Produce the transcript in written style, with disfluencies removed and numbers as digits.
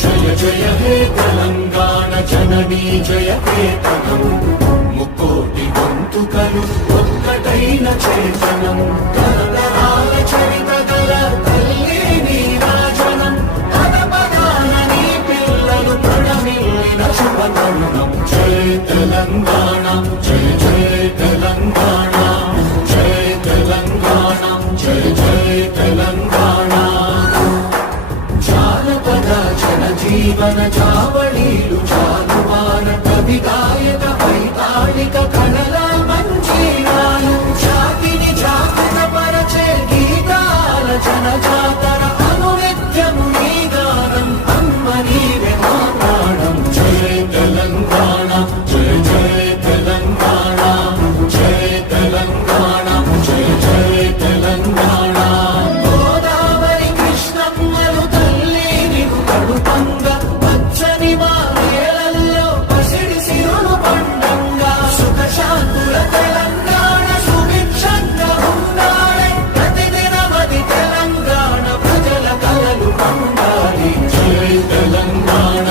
జయ జయ హే తెలంగాణ జననీ జయ కేతనం ముక్కోటి గొంతుకలు ఒక్కటైన చేతనం తరతరాల చరిత గల తల్లి నీరాజనం పద పదాన నీ పిల్లలు ప్రణమిల్లిన శుభతరుణం జయ తెలంగాణ జయ జయ తెలంగాణ జయ తెలంగాణ జయ జయ తెలంగాణ జానపద జనజీవన జావళీలు జానువాన కవి గాయక వైతాళిక కళల మంజీరాలు జాతిని జాగృత పరచే గీతాల జనజాతర అనునిత్యము నీ గానం అమ్మ నీవే మా ప్రాణం జయ తెలంగాణ జయ జయ తెలంగాణ జయ తెలంగాణ జయ జయ తెలంగాణ గోదావరి కృష్ణమ్మలు తల్లి నీకు కడుపంగా పచ్చని మారేలల్లో పసిడి సిరులు పండంగా సుఖ శాంతుల తెలంగాణ సుభిక్షంగా ఉండాలి ప్రతిదినమది తెలంగాణ ప్రజల కలలు పండాలి జయ తెలంగాణ